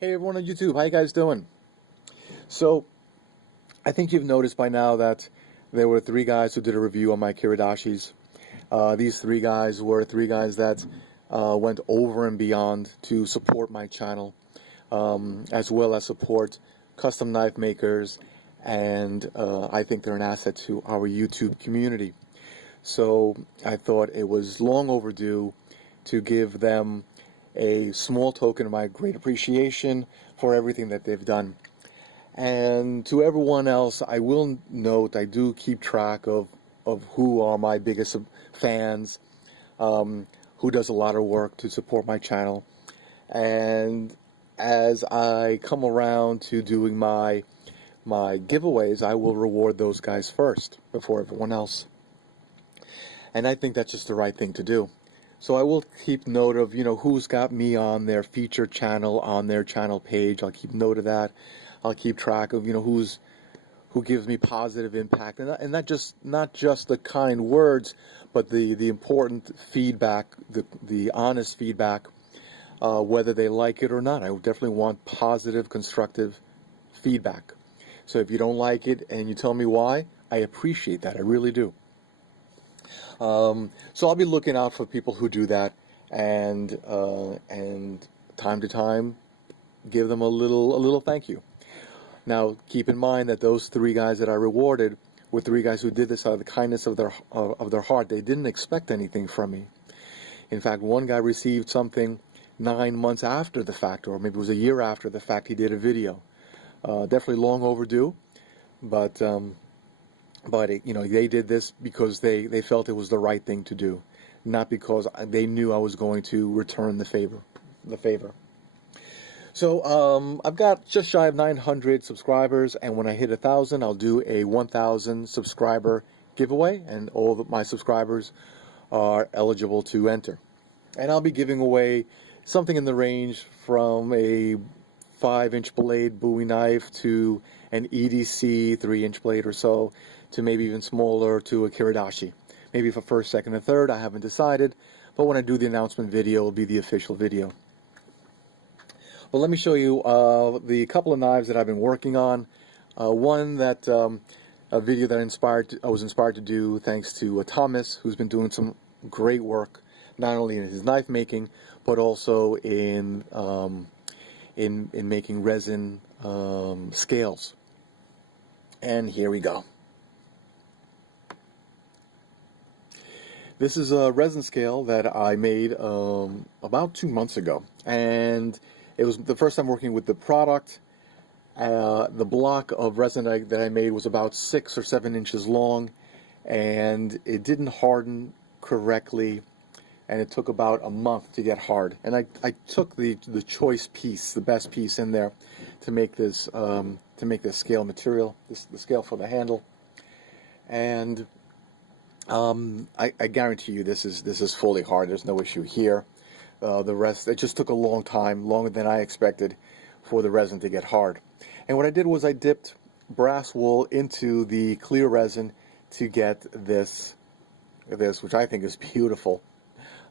Hey everyone on YouTube, how you guys doing? So, I think you've noticed by now that there were three guys who did a review on my Kiridashis. These three guys were three guys that went over and beyond to support my channel, as well as support custom knife makers, and I think they're an asset to our YouTube community. So, I thought it was long overdue to give them a small token of my great appreciation for everything that they've done. And to everyone else, I will note I do keep track of who are my biggest fans, who does a lot of work to support my channel. And as I come around to doing my giveaways, I will reward those guys first before everyone else. And I think that's just the right thing to do. So I will keep note of, who's got me on their featured channel, on their channel page. I'll keep note of that. I'll keep track of, who gives me positive impact. And not just the kind words, but the important feedback, the honest feedback, whether they like it or not. I definitely want positive, constructive feedback. So if you don't like it and you tell me why, I appreciate that. I really do. So I'll be looking out for people who do that, and time to time, give them a little thank you. Now, keep in mind that those three guys that I rewarded were three guys who did this out of the kindness of their heart. They didn't expect anything from me. In fact, one guy received something 9 months after the fact, or maybe it was a year after the fact. He did a video. Definitely long overdue, but they did this because they felt it was the right thing to do, not because they knew I was going to return the favor. So I've got just shy of 900 subscribers, and when I hit 1,000, I'll do a 1,000 subscriber giveaway, and all of my subscribers are eligible to enter. And I'll be giving away something in the range from a 5-inch blade Bowie knife to an EDC 3-inch blade or so, to maybe even smaller, to a Kiridashi. Maybe for first, second, and third, I haven't decided, but when I do the announcement video, it'll be the official video. But let me show you the couple of knives that I've been working on. One that, a video that I was inspired to do thanks to Thomas, who's been doing some great work, not only in his knife making, but also in making resin scales. And here we go. This is a resin scale that I made about 2 months ago, and it was the first time working with the product. The block of resin that I made was about 6 or 7 inches long, and it didn't harden correctly, and it took about a month to get hard. And I took the choice piece, the best piece in there, to make this scale material, the scale for the handle. And I guarantee you this is fully hard. There's no issue here. The rest, it just took a long time, longer than I expected, for the resin to get hard. And what I did was I dipped brass wool into the clear resin to get this, which I think is beautiful,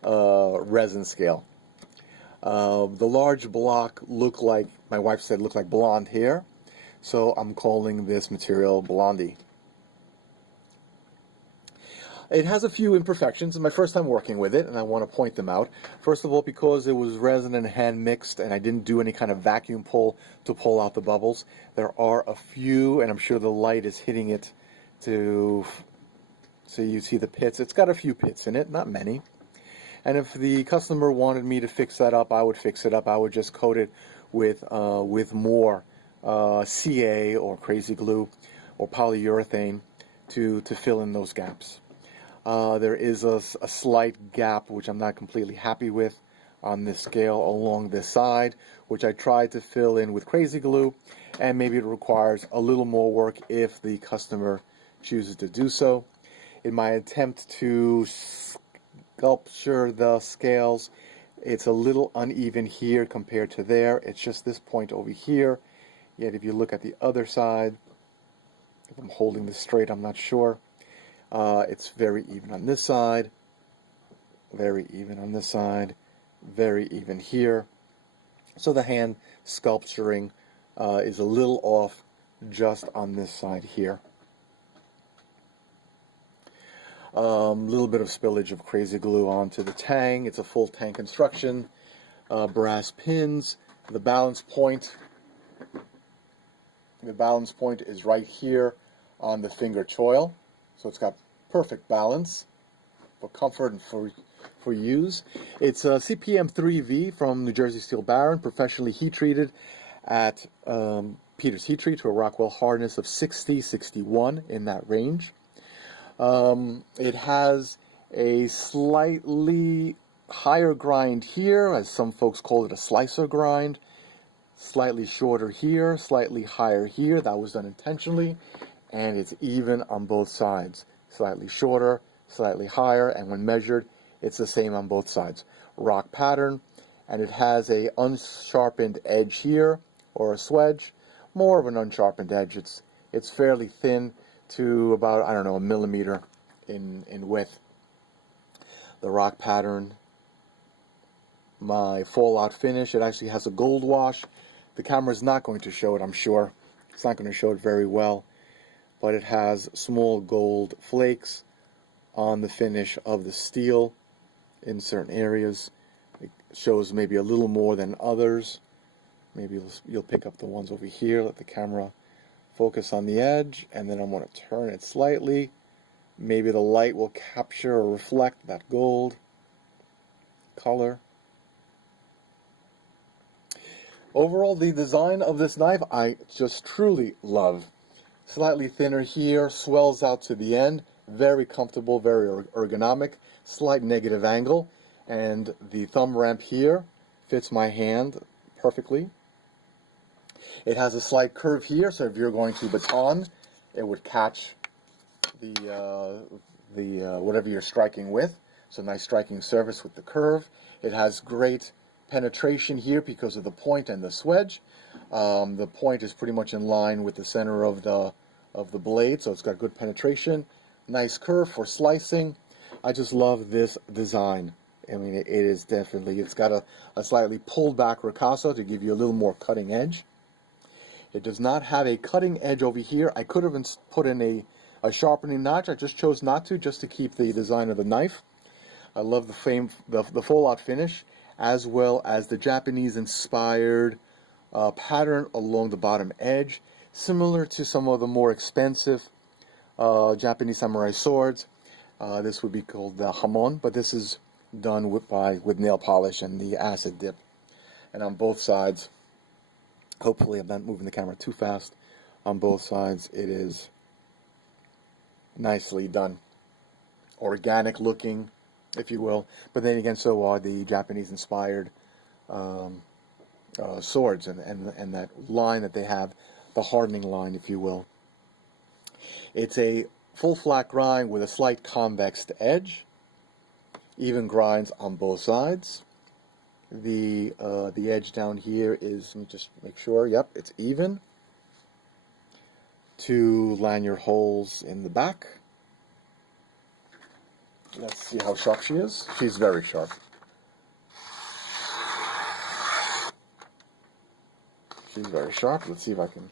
resin scale. The large block looked like, my wife said, looked like blonde hair, so I'm calling this material Blondie. It has a few imperfections. It's my first time working with it, and I want to point them out. First of all, because it was resin and hand mixed, and I didn't do any kind of vacuum pull to pull out the bubbles, there are a few, and I'm sure the light is hitting it so you see the pits. It's got a few pits in it, not many. And if the customer wanted me to fix that up, I would fix it up. I would just coat it with more CA or crazy glue or polyurethane to fill in those gaps. There is a slight gap, which I'm not completely happy with, on this scale along this side, which I tried to fill in with crazy glue, and maybe it requires a little more work if the customer chooses to do so. In my attempt to sculpture the scales, it's a little uneven here compared to there. It's just this point over here. Yet if you look at the other side, if I'm holding this straight, I'm not sure. It's very even on this side, very even on this side, very even here, So the hand sculpturing is a little off just on this side here. Little bit of spillage of crazy glue onto the tang. It's a full tang construction. Brass pins. The balance point. The balance point is right here on the finger choil, so it's got perfect balance for comfort and for use. It's a CPM 3V from New Jersey Steel Baron, professionally heat treated at Peter's Heat Treat to a Rockwell hardness of 60-61 in that range. It has a slightly higher grind here, as some folks call it a slicer grind. Slightly shorter here, slightly higher here. That was done intentionally. And it's even on both sides. Slightly shorter, slightly higher, and when measured, it's the same on both sides. Rock pattern, and it has a unsharpened edge here, or a swedge. More of an unsharpened edge. It's fairly thin to about, I don't know, 1 millimeter in width. The rock pattern, my fallout finish, it actually has a gold wash. The camera's not going to show it, I'm sure. It's not going to show it very well, but it has small gold flakes on the finish of the steel in certain areas. It shows maybe a little more than others. Maybe you'll pick up the ones over here. Let the camera focus on the edge, and then I'm going to turn it slightly. Maybe the light will capture or reflect that gold color. Overall, the design of this knife I just truly love. Slightly thinner here, swells out to the end, very comfortable, very ergonomic, slight negative angle, and the thumb ramp here fits my hand perfectly. It has a slight curve here, so if you're going to baton, it would catch the whatever you're striking with. So nice striking surface with the curve. It has great penetration here because of the point and the swedge. The point is pretty much in line with the center of the blade, so it's got good penetration. Nice curve for slicing. I just love this design. I mean, it is definitely, it's got a slightly pulled back ricasso to give you a little more cutting edge. It does not have a cutting edge over here. I could have put in a sharpening notch. I just chose not to, just to keep the design of the knife. I love the fallout finish, as well as the Japanese-inspired pattern along the bottom edge, similar to some of the more expensive Japanese samurai swords. This would be called the hamon, but this is done with nail polish and the acid dip. And on both sides, hopefully I'm not moving the camera too fast, on both sides it is nicely done. Organic looking, if you will, but then again, so are the Japanese-inspired swords and that line that they have, the hardening line, if you will. It's a full flat grind with a slight convex edge, even grinds on both sides. The edge down here is, let me just make sure, yep, it's even. 2 lanyard holes in the back. Let's see how sharp she is. She's very sharp. She's very sharp. Let's see if I can.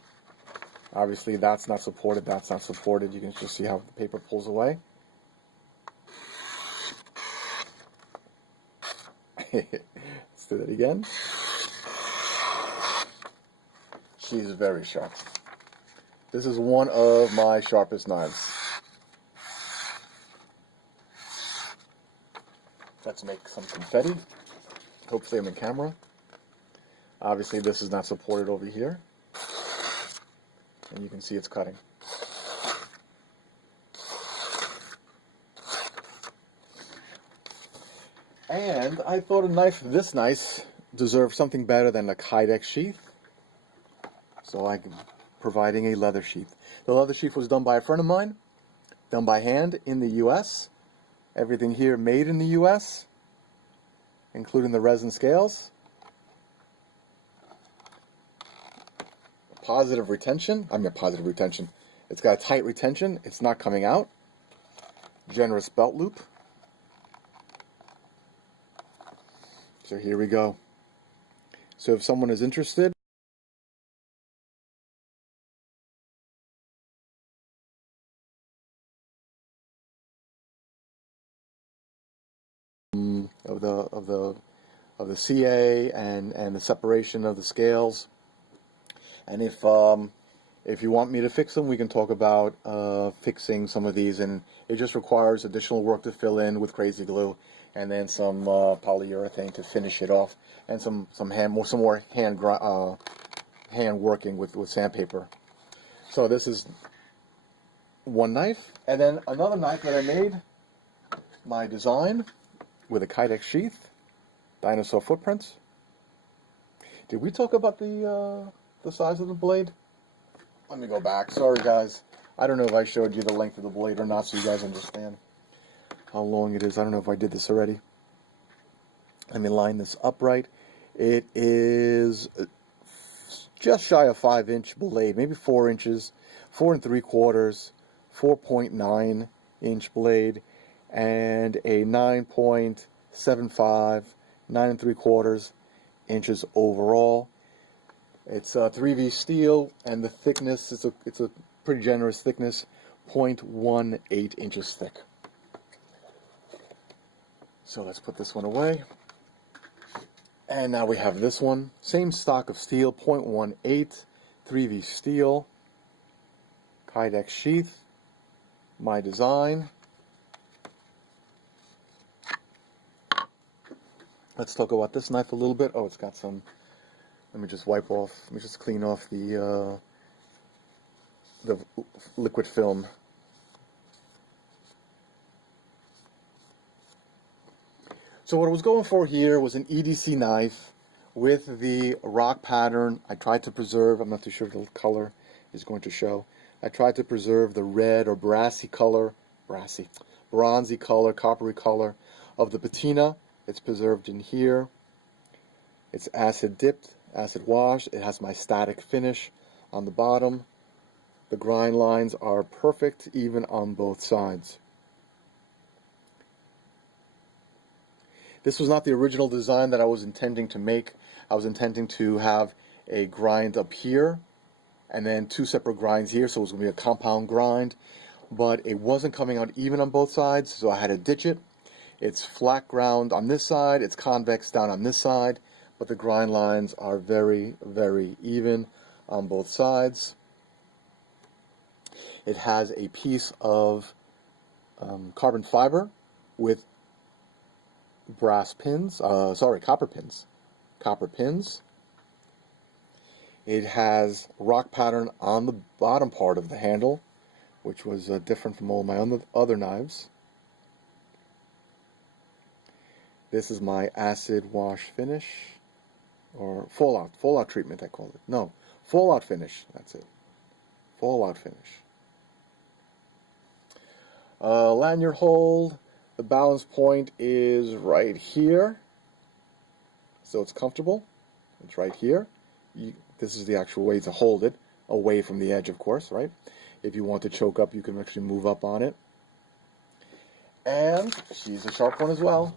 Obviously, that's not supported. That's not supported. You can just see how the paper pulls away. Let's do that again. She's very sharp. This is one of my sharpest knives. Let's make some confetti. Hopefully I'm in camera. Obviously this is not supported over here. And you can see it's cutting. And I thought a knife this nice deserved something better than a Kydex sheath. So I'm providing a leather sheath. The leather sheath was done by a friend of mine, done by hand in the US. Everything here made in the US, including the resin scales. Positive retention. It's got a tight retention. It's not coming out. Generous belt loop. So here we go. So if someone is interested, of the CA and the separation of the scales, and if you want me to fix them, we can talk about fixing some of these, and it just requires additional work to fill in with crazy glue, and then some polyurethane to finish it off, and some more hand working with sandpaper. So this is one knife, and then another knife that I made, my design with a Kydex sheath, dinosaur footprints. Did we talk about the size of the blade? Let me go back. Sorry, guys. I don't know if I showed you the length of the blade or not, so you guys understand how long it is. I don't know if I did this already. Let me line this upright. It is just shy of 5-inch blade, maybe 4 inches, 4 3/4, 4.9-inch blade, and a 9.75, 9 3/4 inches overall. It's 3V steel, and the thickness it's a pretty generous thickness, 0.18 inches thick. So let's put this one away. And now we have this one, same stock of steel, 0.18, 3V steel, Kydex sheath, my design. Let's talk about this knife a little bit. Oh, it's got some. Let me just wipe off. Let me just clean off the liquid film. So what I was going for here was an EDC knife with the rock pattern. I tried to preserve. I'm not too sure if the color is going to show. I tried to preserve the red or bronzy color, coppery color of the patina. It's preserved in here. It's acid dipped, acid washed. It has my static finish on the bottom. The grind lines are perfect, even on both sides. This was not the original design that I was intending to make. I was intending to have a grind up here and then 2 separate grinds here, so it was going to be a compound grind, but it wasn't coming out even on both sides, so I had to ditch it. It's flat ground on this side, it's convex down on this side, but the grind lines are very, very even on both sides. It has a piece of carbon fiber with copper pins. It has rock pattern on the bottom part of the handle, which was different from all my other knives. This is my acid wash finish, or fallout treatment I call it. No, fallout finish, that's it. Fallout finish. Lanyard hold, the balance point is right here, so it's comfortable. It's right here. This is the actual way to hold it, away from the edge, of course, right? If you want to choke up, you can actually move up on it. And she's a sharp one as well.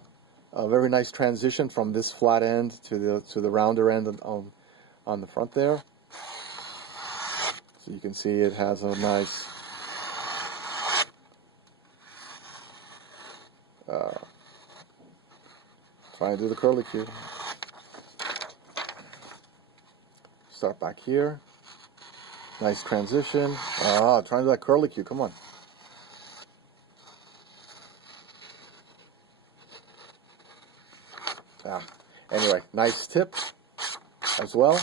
A very nice transition from this flat end to the rounder end on the front there. So you can see it has a nice trying to do the curly cue. Start back here. Nice transition. Trying to do that curly cue. Come on. Anyway, nice tip as well.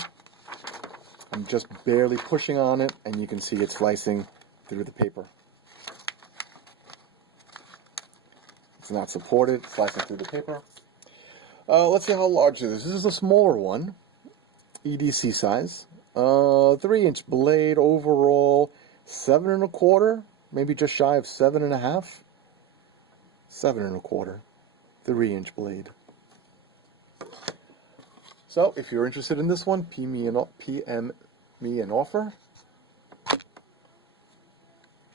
I'm just barely pushing on it, and you can see it slicing through the paper. It's not supported, slicing through the paper. Let's see how large it is. This is a smaller one, EDC size. 3-inch blade overall, 7 1/4, maybe just shy of 7 1/2. 7 1/4, 3-inch blade. So if you're interested in this one, PM me an offer.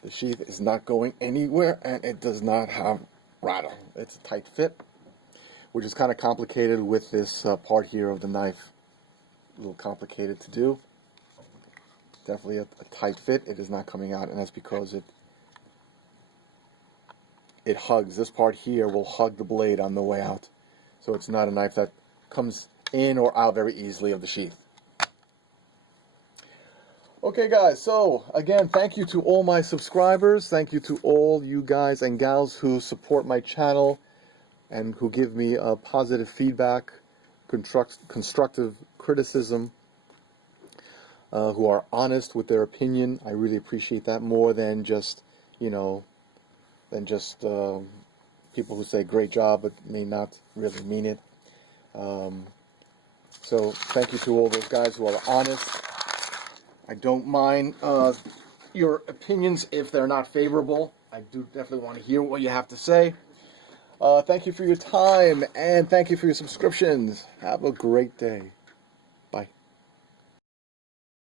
The sheath is not going anywhere, and it does not have rattle. It's a tight fit, which is kind of complicated with this part here of the knife. little complicated to do. Definitely a tight fit. It is not coming out, and that's because it hugs. This part here will hug the blade on the way out. So it's not a knife that comes in or out very easily of the sheath. Okay guys, so again, thank you to all my subscribers. Thank you to all you guys and gals who support my channel and who give me positive feedback, constructive criticism, who are honest with their opinion. I really appreciate that more than just, people who say great job but may not really mean it. So thank you to all those guys who are honest. I don't mind your opinions if they're not favorable. I do definitely want to hear what you have to say. Thank you for your time, and thank you for your subscriptions. Have a great day.